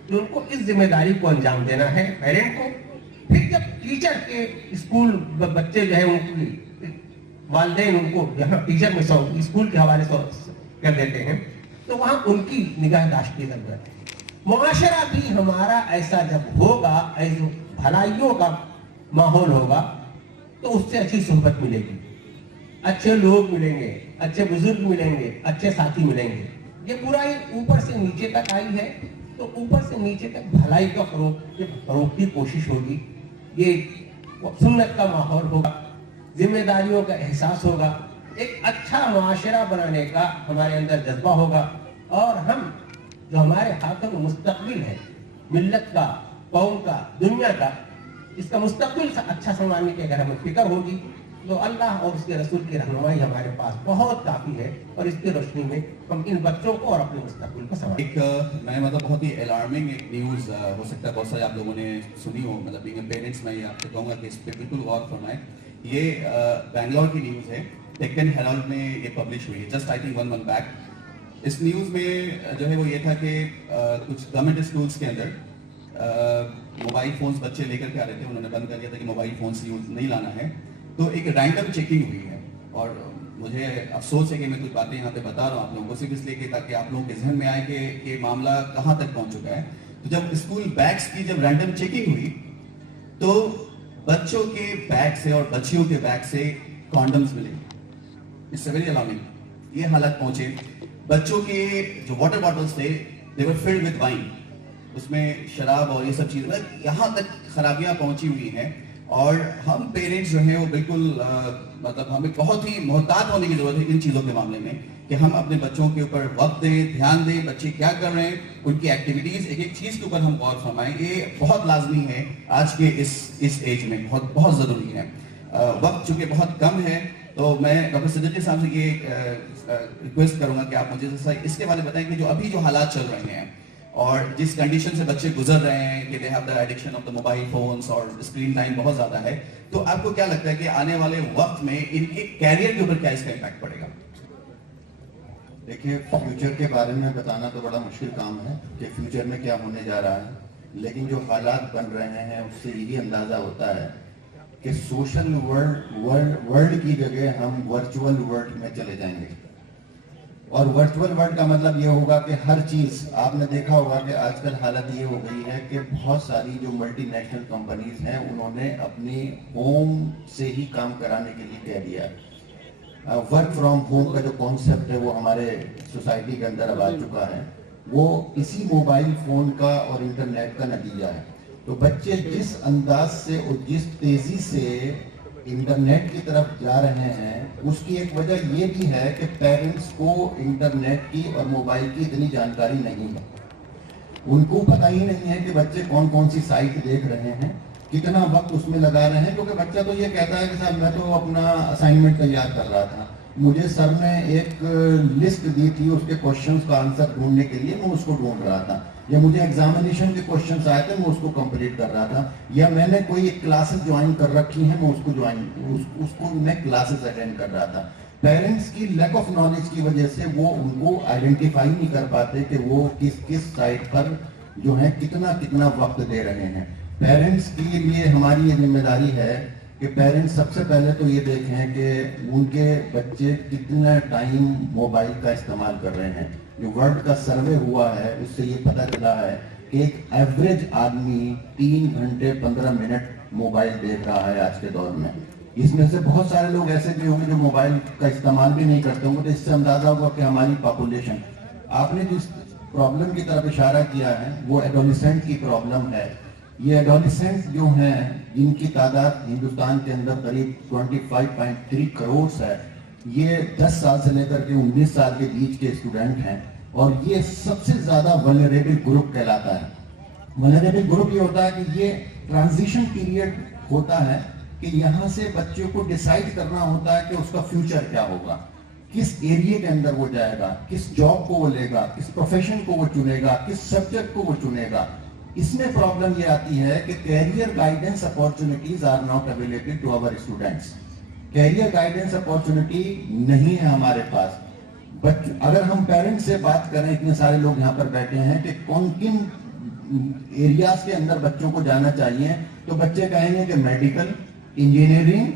कि उनको इस जिम्मेदारी को अंजाम देना है पेरेंट को। फिर जब टीचर के स्कूल बच्चे जो है उनकी वालिदैन उनको यहाँ टीचर में स्कूल के हवाले से कर देते हैं, तो वहां उनकी निगाहदाश्त की जरूरत है। मुआशरा भी हमारा ऐसा जब होगा, ऐसे भलाइयों का माहौल होगा, तो उससे अच्छी सोहबत मिलेगी, अच्छे लोग मिलेंगे, अच्छे बुजुर्ग मिलेंगे, अच्छे साथी मिलेंगे। ये पूरा ऊपर से नीचे तक आई है, तो ऊपर से नीचे तक भलाई का फरोग की कोशिश होगी। ये सुन्नत का माहौल होगा, जिम्मेदारियों का एहसास होगा, एक अच्छा मुआशरा बनाने का हमारे अंदर जज्बा होगा, और हम जो हमारे हाथों में मुस्तकबिल है मिल्लत का, कौम का, दुनिया का, इसका मुस्तकबिल अच्छा संभालने की अगर हमें फिक्र होगी तो अल्लाह और उसके रसूल की रहनुमाई हमारे पास बहुत काफी है, और इसकी रोशनी में हम इन बच्चों को और अपने मुस्तकबिल को संभालें। एक मैंने मतलब बहुत ही अलार्मिंग एक न्यूज़ हो सकता है बहुत सारे आप लोगों ने सुनी हो, मतलब बीइंग पेरेंट्स मैं ये आपसे कहूँगा कि इस पर बिल्कुल गौर फरमाएं। ये बैंगलोर की न्यूज़ है, डेक्कन हेराल्ड में ये पब्लिश हुई है just I think 1 month back. इस न्यूज़ में जो है वो ये था कि कुछ गवर्नमेंट स्कूल्स के अंदर मोबाइल फोन्स बच्चे लेकर के आ रहे थे, उन्होंने बंद कर दिया था कि मोबाइल फोन्स यूज नहीं लाना है। तो एक रैंडम चेकिंग हुई है, और मुझे अफसोस है कि मैं कुछ बातें यहाँ पे बता रहा हूँ आप लोगों को सिर्फ इसलिए कि ताकि आप लोगों के जहन में आए कि मामला कहाँ तक पहुँच चुका है। तो जब स्कूल बैग्स की जब रैंडम चेकिंग हुई तो बच्चों के बैग से और बच्चियों के बैग से कॉन्डम्स मिले। It's very alarming. ये हालत पहुंचे, बच्चों के जो वाटर बॉटल्स थे दे वर फिल्ड विद वाइन, उसमें शराब और ये सब चीजें, यहाँ तक खराबियां पहुंची हुई हैं। और हम पेरेंट्स जो हैं वो बिल्कुल मतलब हमें बहुत ही मोहतात होने की जरूरत है इन चीजों के मामले में, कि हम अपने बच्चों के ऊपर वक्त दें, ध्यान दें, बच्चे क्या कर रहे हैं, उनकी एक्टिविटीज, एक एक चीज के ऊपर हम गौर फरमाएं। ये बहुत लाजमी है आज के इस एज में, बहुत बहुत जरूरी है। वक्त चूंकि बहुत कम है, तो मैं डॉक्टर सिद्दीकी साहब से ये रिक्वेस्ट करूंगा कि आप मुझे इसके बारे में बताएं कि जो अभी जो हालात चल रहे हैं और जिस कंडीशन से बच्चे गुजर रहे हैं कि they have the addiction of the mobile phones और स्क्रीन टाइम बहुत ज्यादा है, तो आपको क्या लगता है कि आने वाले वक्त में इनके कैरियर के ऊपर क्या इसका इम्पैक्ट पड़ेगा? देखिए, फ्यूचर के बारे में बताना तो बड़ा मुश्किल काम है कि फ्यूचर में क्या होने जा रहा है, लेकिन जो हालात बन रहे हैं उससे यही अंदाजा होता है कि सोशल वर्ल्ड की जगह हम वर्चुअल वर्ल्ड में चले जाएंगे। और वर्चुअल वर्ल्ड का मतलब ये होगा कि हर चीज़, आपने देखा होगा कि आजकल हालत ये हो गई है कि बहुत सारी जो मल्टीनेशनल कंपनीज हैं उन्होंने अपनी होम से ही काम कराने के लिए कह दिया। वर्क फ्रॉम होम का जो कॉन्सेप्ट है वो हमारे सोसाइटी के अंदर अब आ चुका है, वो इसी मोबाइल फ़ोन का और इंटरनेट का नतीजा है। तो बच्चे जिस अंदाज से और जिस तेज़ी से इंटरनेट की तरफ जा रहे हैं, उसकी एक वजह ये भी है कि पेरेंट्स को इंटरनेट की और मोबाइल की इतनी जानकारी नहीं है। उनको पता ही नहीं है कि बच्चे कौन कौन सी साइट देख रहे हैं, कितना वक्त उसमें लगा रहे हैं। क्योंकि बच्चा तो ये कहता है कि साहब मैं तो अपना असाइनमेंट तैयार कर रहा था, मुझे सर ने एक लिस्ट दी थी उसके क्वेश्चंस का आंसर ढूंढने के लिए, मैं उसको ढूंढ रहा था, या मुझे एग्जामिनेशन के क्वेश्चंस आए थे मैं उसको कंप्लीट कर रहा था, या मैंने कोई क्लासेस ज्वाइन कर रखी हैं मैं उसको मैं क्लासेस अटेंड कर रहा था। पेरेंट्स की लैक ऑफ नॉलेज की वजह से वो उनको आइडेंटिफाई नहीं कर पाते कि वो किस किस साइट पर जो है कितना कितना वक्त दे रहे हैं। पेरेंट्स के लिए हमारी ये जिम्मेदारी है कि पेरेंट्स सबसे पहले तो ये देखें कि उनके बच्चे कितना टाइम मोबाइल का इस्तेमाल कर रहे हैं। जो वर्ल्ड का सर्वे हुआ है उससे ये पता चला है कि एक एवरेज आदमी 3 घंटे 15 मिनट मोबाइल देख रहा है आज के दौर में। इसमें से बहुत सारे लोग ऐसे भी होंगे जो मोबाइल का इस्तेमाल भी नहीं करते होंगे। तो इससे अंदाजा होगा कि हमारी पॉपुलेशन, आपने जिस प्रॉब्लम की तरफ इशारा किया है वो एडोलिसेंट की प्रॉब्लम है। ये एडोलिसेंट जो हैं जिनकी तादाद हिंदुस्तान के अंदर करीब 25.3 करोड़ है, ये 10 साल से लेकर के 19 साल के बीच के स्टूडेंट हैं और ये सबसे ज्यादा वल्नरेबल ग्रुप कहलाता है। वल्नरेबल ग्रुप ये होता है कि ये ट्रांजिशन पीरियड होता है कि यहाँ से बच्चों को डिसाइड करना होता है कि उसका फ्यूचर क्या होगा, किस एरिया के अंदर वो जाएगा, किस जॉब को वो लेगा, किस प्रोफेशन को वो चुनेगा, किस सब्जेक्ट को वो चुनेगा। इसमें प्रॉब्लम ये आती है कि career guidance opportunities are not available to our students. Career guidance opportunity नहीं है हमारे पास। अगर हम पेरेंट्स से बात करें, इतने सारे लोग यहाँ पर बैठे हैं कि कौन किन एरियाज के अंदर बच्चों को जाना चाहिए, तो बच्चे कहेंगे कि medical, engineering,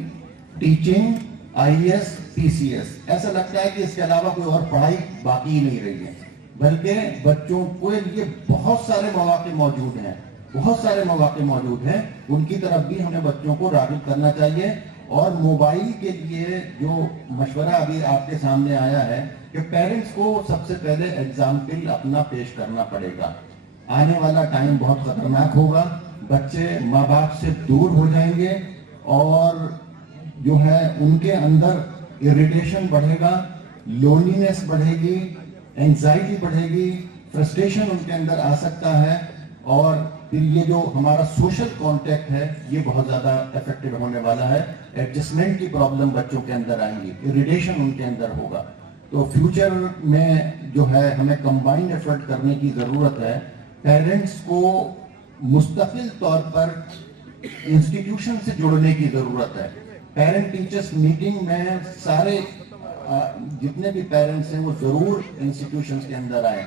teaching, IAS, PCS। ऐसा लगता है कि इसके अलावा कोई और पढ़ाई बाकी ही नहीं रही है। बल्कि बच्चों को लिए बहुत सारे मौके मौजूद हैं, बहुत सारे मौके मौजूद हैं। उनकी तरफ भी हमें बच्चों को राग़िब करना चाहिए। और मोबाइल के लिए जो मशवरा अभी आपके सामने आया है कि पेरेंट्स को सबसे पहले एग्जाम्पल अपना पेश करना पड़ेगा। आने वाला टाइम बहुत खतरनाक होगा, बच्चे माँ बाप से दूर हो जाएंगे और जो है उनके अंदर इरिटेशन बढ़ेगा, लोनलीनेस बढ़ेगी, एंजाइटी बढ़ेगी, फ्रस्ट्रेशन उनके अंदर आ सकता है और फिर ये जो हमारा सोशल कांटेक्ट है ये बहुत ज्यादा इफेक्टेड होने वाला है। एडजस्टमेंट की प्रॉब्लम बच्चों के अंदर आएंगी, इरिटेशन उनके अंदर होगा। तो फ्यूचर में जो है हमें कंबाइंड एफर्ट करने की जरूरत है। पेरेंट्स को मुस्तकिल तौर पर इंस्टीट्यूशन से जुड़ने की जरूरत है। पेरेंट टीचर्स मीटिंग में सारे जितने भी पेरेंट्स हैं वो जरूर इंस्टीट्यूशंस के अंदर आए,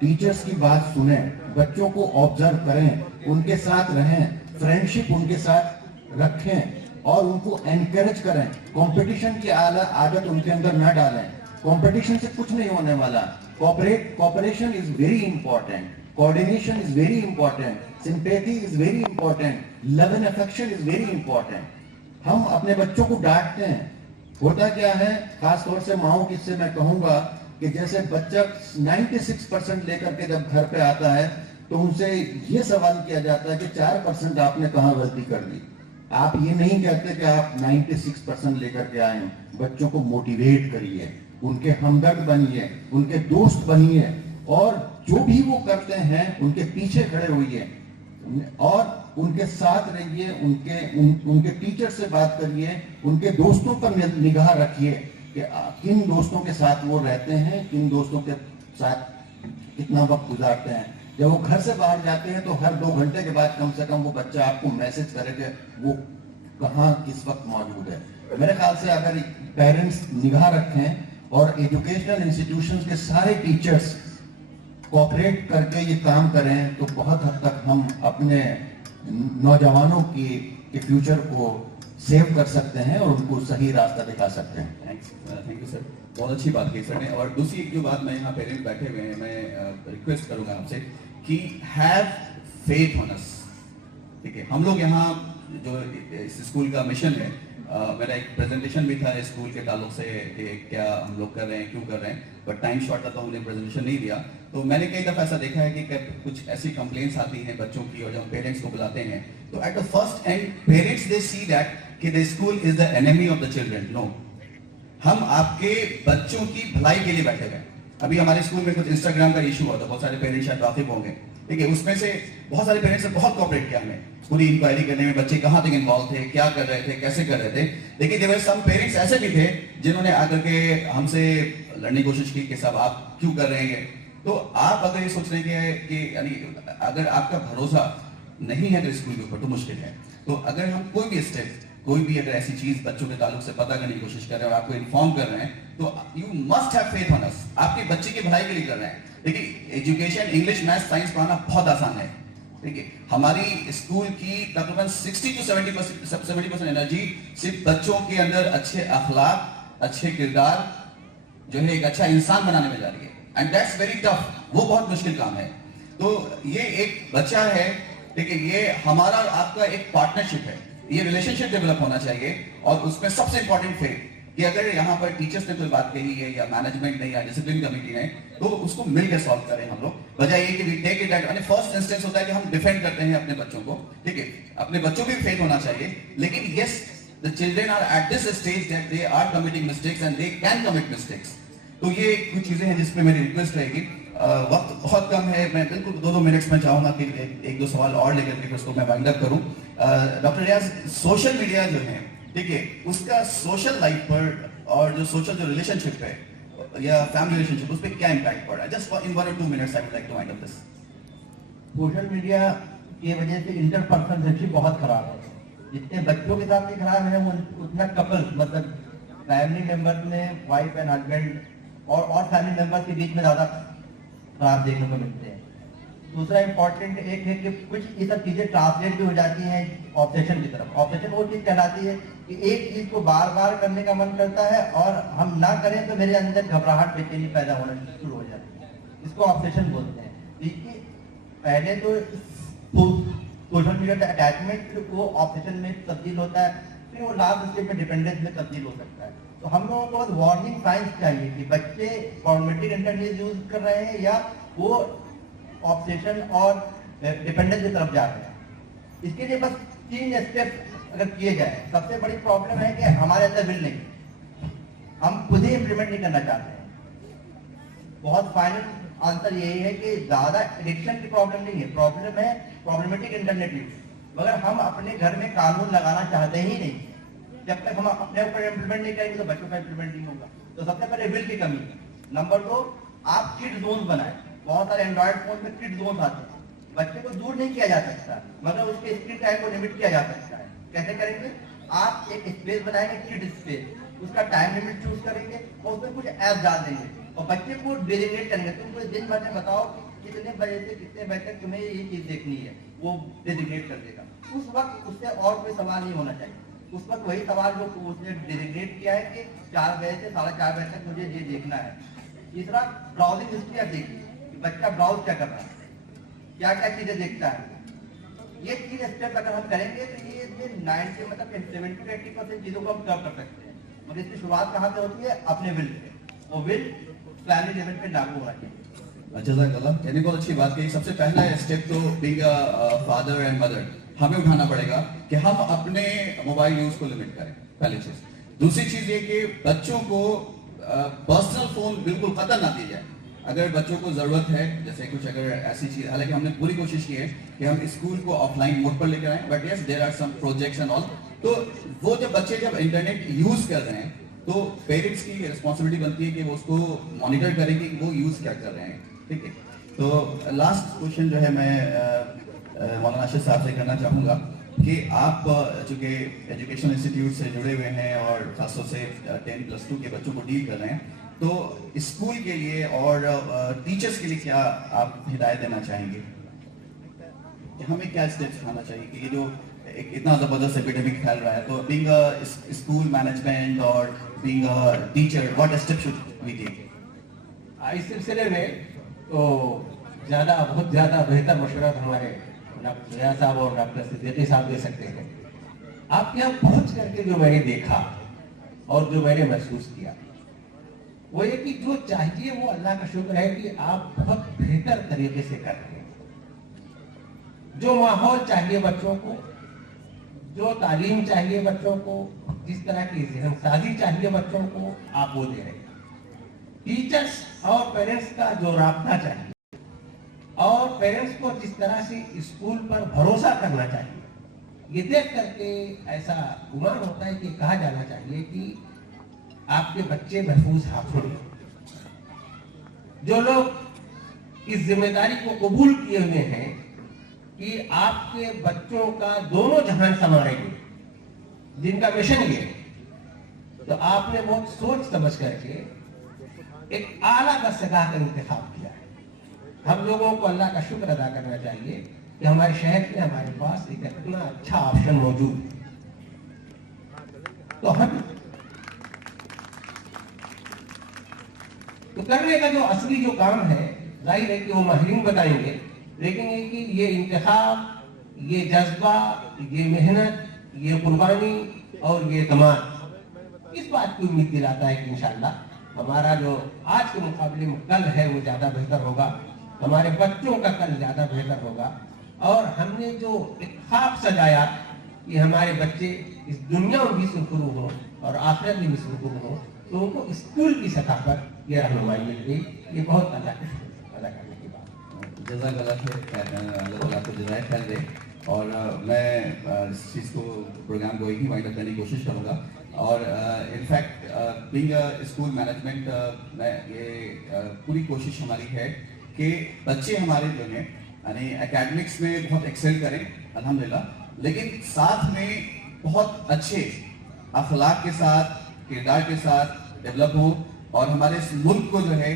टीचर्स की बात सुने, बच्चों को ऑब्जर्व करें, उनके साथ रहें, फ्रेंडशिप उनके साथ रखें और उनको एनकरेज करें। कंपटीशन की आदत उनके अंदर न डालें। कंपटीशन से कुछ नहीं होने वाला। Cooperation is very important, coordination is very important, sympathy is very important, love and affection is very important. हम अपने बच्चों को डांटते हैं, होता क्या है, खास तौर से माओ की से मैं कहूंगा कि जैसे बच्चा 96% लेकर के जब घर पे आता है तो उनसे ये सवाल किया जाता है कि 4% आपने कहां गलती कर दी। आप ये नहीं कहते कि आप 96% लेकर के आए। बच्चों को मोटिवेट करिए, उनके हमदर्द बनिए, उनके दोस्त बनिए और जो भी वो करते हैं उनके पीछे खड़े होइए और उनके साथ रहिए, उनके टीचर से बात करिए, उनके दोस्तों पर निगाह रखिए कि किन दोस्तों के साथ वो रहते हैं, किन दोस्तों के साथ कितना वक्त गुजारते हैं। जब वो घर से बाहर जाते हैं तो हर 2 घंटे के बाद कम से कम वो बच्चा आपको मैसेज करे कि वो कहाँ किस वक्त मौजूद है। मेरे ख्याल से अगर पेरेंट्स निगाह रखें और एजुकेशनल इंस्टीट्यूशंस के सारे टीचर्स कोऑपरेट करके ये काम करें तो बहुत हद तक हम अपने नौजवानों के फ्यूचर को सेव कर सकते हैं और उनको सही रास्ता दिखा सकते हैं। थैंक यू सर, बहुत अच्छी बात की सर ने। और दूसरी एक जो बात, मैं यहाँ पेरेंट्स बैठे हुए हैं, मैं रिक्वेस्ट करूंगा आपसे कि हैव फेथ ऑन अस। ठीक है, हम लोग यहाँ जो इस स्कूल का मिशन है, मेरा एक प्रेजेंटेशन भी था स्कूल के ताल्लुक से कि क्या हम लोग कर रहे हैं, क्यों कर रहे हैं, बट टाइम शॉर्ट था तो हमने प्रेजेंटेशन नहीं दिया। तो मैंने कई दफ़ा ऐसा देखा है कि कुछ ऐसी कंप्लेंट्स आती हैं बच्चों की, और जब हम पेरेंट्स को बुलाते हैं तो at the first end parents they see that कि the school is the enemy of the children. No, हम आपके बच्चों की भलाई के लिए बैठे हुए हैं। अभी हमारे स्कूल में कुछ इंस्टाग्राम का इशू हुआ था, बहुत सारे पेरेंट्स शायद वाकिफ होंगे। ठीक है, उसमें से बहुत सारे पेरेंट्स ने बहुत कोऑपरेट किया हमें पूरी इंक्वायरी करने में, बच्चे कहाँ तक इन्वॉल्व थे, क्या कर रहे थे, कैसे कर रहे थे। लेकिन देयर वर सम पेरेंट्स ऐसे भी थे जिन्होंने आकर के हमसे लड़ने की कोशिश की कि साहब आप क्यों कर रहे हैं। तो आप अगर ये सोच रहे हैं कि यानी अगर आपका भरोसा नहीं है तो स्कूल के ऊपर, तो मुश्किल है। तो अगर हम कोई भी स्टेप, कोई भी अगर ऐसी चीज बच्चों के ताल्लुक से पता करने की कोशिश कर रहे हैं और आपको इन्फॉर्म कर रहे हैं, तो you must have faith on us. आपके बच्चे की भलाई के लिए कर रहे हैं। देखिए, एजुकेशन, इंग्लिश, मैथ, साइंस पढ़ाना बहुत आसान है। ठीक है, हमारी स्कूल की तकरीबन 60 to 70% एनर्जी सिर्फ बच्चों के अंदर अच्छे अखलाक, अच्छे किरदार, जो है एक अच्छा इंसान बनाने में जा रही है। एंड दैट्स वेरी टफ, वो बहुत मुश्किल काम है। तो ये एक बच्चा है, देखिए ये हमारा आपका एक पार्टनरशिप है, ये रिलेशनशिप डेवलप होना चाहिए। और उसमें सबसे इंपॉर्टेंट फेथ कि अगर यहाँ पर टीचर्स ने कोई बात कही है या मैनेजमेंट ने या डिसिप्लिन कमेटी ने, तो उसको मिलकर सॉल्व करें हम लोग, बजाय ये कि we take it that. First instance होता है कि हम डिफेंड करते हैं अपने बच्चों को। ठीक है, अपने बच्चों भी फेथ होना चाहिए, लेकिन yes the children are at this stage that they are committing mistakes and they can commit mistakes. तो ये कुछ चीजें हैं जिसपे मेरी रिक्वेस्ट रहेगी। वक्त बहुत कम है, मैं बिल्कुल 2-2 मिनट्स में चाहूंगा कि एक दो सवाल और लेकर के उसको मैं वाइंड अप करूं। डॉक्टर रियाज, सोशल मीडिया जो है, ठीक है, उसका सोशल लाइफ पर और जो सोशल जो रिलेशनशिप है या फैमिली रिलेशनशिप, उस पर क्या इम्पैक्ट पड़ रहा है? Just in 1 or 2 minutes I would like to wind up this. Social media की वजह से इंटरपर्सनल रिलेशनशिप बहुत खराब है। जितने बच्चों के साथ भी खराब है, उतना कपल मतलब फैमिली मेंबर्स में, वाइफ एंड हस्बैंड और फैमिली मेंबर्स के बीच में ज्यादा खराब देखने को मिलते हैं। दूसरा इंपॉर्टेंट एक है कि कुछ ये सब चीजें ट्रांसलेट भी हो जाती हैं ऑब्सेशन की तरफ। ऑब्सेशन वो चीज कहलाती है कि एक चीज को बार बार करने का मन करता है और हम ना करें तो मेरे अंदर घबराहट, बेचैनी पैदा होना शुरू हो जाती है। इसको ऑब्सेशन बोलते हैं। देखिए, पहले तो सोशल मीडिया का अटैचमेंट वो ऑब्सेशन में तब्दील होता है, फिर वो लास्ट स्टेज में डिपेंडेंस में तब्दील हो सकता है। तो हम लोगों को वार्निंग साइंस चाहिए कि बच्चे फॉर्मेटिव इंटरनेट यूज कर रहे हैं या वो ऑब्सेशन और डिपेंडेंस की तरफ जा रहे हैं। इसके लिए बस 3 स्टेप अगर किए जाए। सबसे बड़ी प्रॉब्लम है कि हमारे अंदर विल नहीं, हम खुद ही इंप्लीमेंट नहीं करना चाहते हैं। बहुत फाइनल आंसर यही है कि ज्यादा एडिक्शन की प्रॉब्लम नहीं है, प्रॉब्लम है प्रॉब्लमेटिक इंटरनेट यूज। मगर हम अपने घर में कानून लगाना चाहते ही नहीं। जब तक हम अपने ऊपर इंप्लीमेंट नहीं करेंगे तो बच्चों का इंप्लीमेंट नहीं होगा। तो सबसे पहले विल की कमी है। नंबर 2, आप किड जोन बनाए। बहुत सारे एंड्रॉइड फोन में किड जोन आते हैं, बच्चे को दूर नहीं किया जा सकता, मगर उसके स्क्रीन टाइम को लिमिट किया जा सकता है। कैसे करेंगे? आप एक स्पेस बनाएंगे, किड स्पेस, उसका टाइम लिमिट चूज करेंगे और उसमें कुछ ऐप डाल देंगे और बच्चे को डेजिग्नेट करेंगे। तुम मुझे दिन भर में बताओ कितने बजे से कितने बजे तक तुम्हें ये चीज देखनी है, वो डेजिग्नेट कर देगा। उस वक्त उससे और कोई सवाल नहीं होना चाहिए। उस वक्त वही सवाल जो उसने डेजिग्नेट किया है कि 4 बजे से 4:30 बजे तक मुझे ये देखना है। तीसरा, ब्राउजिंग हिस्ट्री आप देखिए कि बच्चा ब्राउज क्या कर रहा है, क्या क्या चीजें देखता है। ये 3 स्टेप अगर हम करेंगे तो ये 90 मतलब 70 to 80% चीजों को हम कवर कर सकते हैं। मगर इसकी शुरुआत कहाँ से होती है? अपने विल से, और विल फैमिली लेवल पे लागू होना चाहिए। जज़ाकल्लाह, यानी बहुत अच्छी बात कही। सबसे पहला स्टेप तो being a father and mother हमें उठाना पड़ेगा कि हम अपने मोबाइल यूज को लिमिट करें, पहली चीज। दूसरी चीज ये कि बच्चों को पर्सनल फोन बिल्कुल कतई ना दी जाए। अगर बच्चों को जरूरत है, जैसे कुछ अगर ऐसी चीज, हालांकि हमने पूरी कोशिश की है कि हम स्कूल को ऑफलाइन मोड पर लेकर आए, but yes there are some projects and all. तो वो जब बच्चे जब इंटरनेट यूज कर रहे हैं तो पेरेंट्स की रिस्पॉन्सिबिलिटी बनती है कि वो उसको मॉनिटर करें कि वो यूज क्या कर रहे हैं। ठीक है, तो लास्ट क्वेश्चन जो है मैं मौलाना आशिफ साहब से करना चाहूँगा कि आप चूँकि एजुकेशन इंस्टीट्यूट से जुड़े हुए हैं और खासतौर से 10+2 के बच्चों को डील कर रहे हैं, तो स्कूल के लिए और टीचर्स के लिए क्या आप हिदायत देना चाहेंगे कि हमें क्या स्टेप्स उठाना चाहिए कि ये जो एक इतना जबरदस्त एपिडेमिक फैल रहा है, तो बीइंग अ स्कूल मैनेजमेंट और being a teacher, what step should we take? इस सिलसिले में तो बहुत ज़्यादा बेहतर मशवरा हमारे डॉक्टर रियाज साहब और डॉक्टर सिद्दीकी साहब दे सकते हैं। आपके यहाँ पहुंच करके जो मैंने देखा और जो मैंने महसूस किया वो ये कि जो चाहिए वो अल्लाह का शुक्र है कि आप बहुत बेहतर तरीके से कर रहे हैं। जो माहौल चाहिए बच्चों को, जो तालीम चाहिए बच्चों को, जिस तरह की जहनसाजी चाहिए बच्चों को, आप वो दे रहे हैं। टीचर्स और पेरेंट्स का जो राब्ता चाहिए और पेरेंट्स को जिस तरह से स्कूल पर भरोसा करना चाहिए, ये देख करके ऐसा गुमान होता है कि कहा जाना चाहिए कि आपके बच्चे महफूज हाथों में। जो लोग इस जिम्मेदारी को कबूल किए हुए हैं कि आपके बच्चों का दोनों जहान संवारेंगे, जिनका मिशन ये है, तो आपने बहुत सोच समझ करके एक आला दर्जगाह का इंतखाब किया है। हम लोगों को अल्लाह का शुक्र अदा करना चाहिए कि हमारे शहर में हमारे पास एक इतना अच्छा ऑप्शन मौजूद है। तो हम तो करने का जो असली जो काम है, जाहिर है कि वो माहिरीन बताएंगे, लेकिन ये कि ये इंतखाब, ये जज्बा, ये मेहनत, ये कुर्बानी और ये तमाम इस बात की उम्मीद दिलाता है कि इंशाअल्लाह हमारा जो आज के मुकाबले में कल है वो ज्यादा बेहतर होगा, हमारे बच्चों का कल ज्यादा बेहतर होगा। और हमने जो एक ख्वाब सजाया कि हमारे बच्चे इस दुनिया में भी सुरखरू हो और आखिरत में भी सुरखरू हो, तो उनको स्कूल की सतह पर यह रहनुमाई मिल गई। ये बहुत अल्लाह का शुक्र अदा करने की बात। जज़ाकल्लाह खैर, अल्लाह ताला आपको जज़ाए खैर दे। और मैं इस चीज़ को, प्रोग्राम को ही वाइंड अप करने की कोशिश करूँगा। और in fact being a school management, मैं ये पूरी कोशिश हमारी है कि बच्चे हमारे जो हैं यानी एकेडमिक्स में बहुत एक्सेल करें अल्हम्दुलिल्लाह, लेकिन साथ में बहुत अच्छे अखलाक के साथ, किरदार के साथ डेवलप हो। और हमारे इस मुल्क को जो है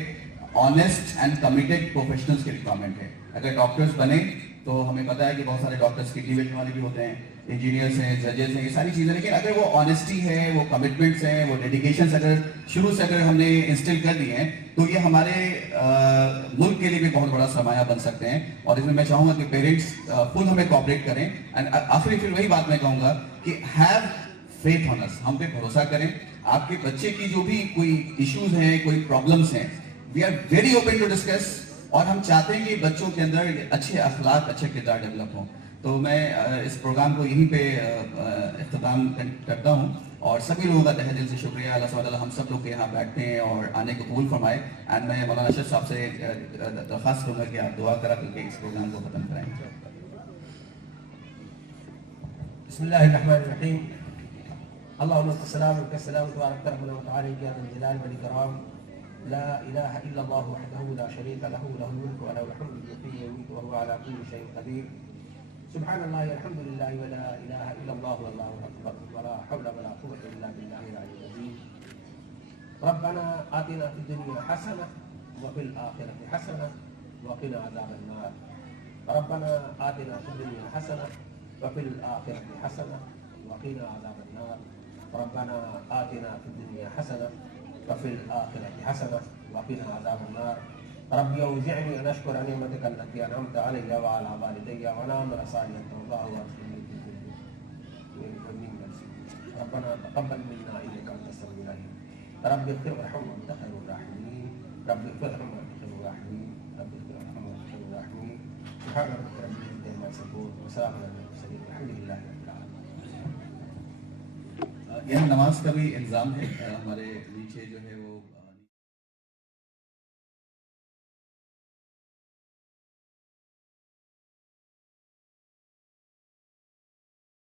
ऑनेस्ट एंड कमिटेड प्रोफेशनल्स की रिक्वायरमेंट है। अगर डॉक्टर्स बने तो हमें पता है कि बहुत सारे डॉक्टर्स किडनी बेचने वाले भी होते हैं, इंजीनियर्स हैं, जजेस हैं, ये सारी चीज़ें, लेकिन अगर वो ऑनेस्टी है, वो कमिटमेंट्स हैं, वो डेडिकेशन अगर शुरू से अगर हमने इंस्टिल कर दिए हैं, तो ये हमारे मुल्क के लिए भी बहुत बड़ा सरमाया बन सकते हैं। और इसमें मैं चाहूँगा कि पेरेंट्स फुल हमें कोऑपरेट करें। एंड आखिरी फिर वही बात मैं कहूँगा कि हैव फेथ ऑन अस, हम पे भरोसा करें। आपके बच्चे की जो भी कोई इश्यूज हैं, कोई प्रॉब्लम्स हैं, we are very open to discuss. और हम चाहते हैं कि बच्चों के अंदर अच्छे अखलाक, अच्छे किरदार डेवलप हों। तो मैं इस प्रोग्राम को यहीं पे इख्तिताम करता हूँ और सभी लोगों का तहे दिल से शुक्रिया। अल्लाह सुब्हानहू व तआला हम सब लोग के यहाँ बैठते हैं और आने को कबूल फरमाए। एंड मैं मौलाना अशरफ साहब से दरख्वास्त करूँगा कि आप दुआ करा करके इस प्रोग्राम को खत्म कराएंगे। बिस्मिल्लाहिर्रहमानिर्रहीम। अल्लाहुम्मा सल्लल्लाहु अलैहि वसल्लम तबारक व तआला या ज़ल जलाल वल इकराम। ला इलाहा इल्लल्लाह वहदहू ला शरीका लहू लहुल मुल्कु व लहुल हम्दु युहयी व युमीतु व हुवा अला कुल्ली शैइन क़दीर। सुब्हानल्लाहि वल्हम्दुलिल्लाहि व ला इलाहा इल्लल्लाह वल्लाहु अकबर व ला हौला व ला कुव्वता इल्ला बिल्लाहिल अलिय्यिल अज़ीम। रब्बना आतिना फिद दुनिया हसनह व फिल आखिरति हसनह व क़िना अज़ाबन नार। रब्बना आतिना फिद दुनिया हसनह व फिल आखिरति हसनह व क़िना अज़ाबन नार। रब्बना आतिना फिद दुनिया हसनह व फिल आखिरति हसनह व क़िना अज़ाबन नार। रब्बी औज़िअनी अन अश्कुरा निअमतक अल्लती अनअमत अलैया व अला वालिदैया व नअमला सालिहन तर्ज़ाहु वअदखिलनी फी रब्बना तक़ब्बल मिन्ना इन्नका अंतस समीउल अलीम। रब्बि इग़फिर वरहम व अंता खैरुर राहिमीन। रब्बि इग़फिर वरहम व अंता खैरुर राहिमीन। रब्बि इग़फिर वरहम व अंता खैरुर राहिमीन। सुब्हान रब्बिका रब्बिल इज़्ज़ति अम्मा यसिफून व सलामुन अलल मुरसलीन वल्हम्दुलिल्लाहि रब्बिल आलमीन। यह नमाज का भी इंतजाम है, हमारे नीचे जो है वो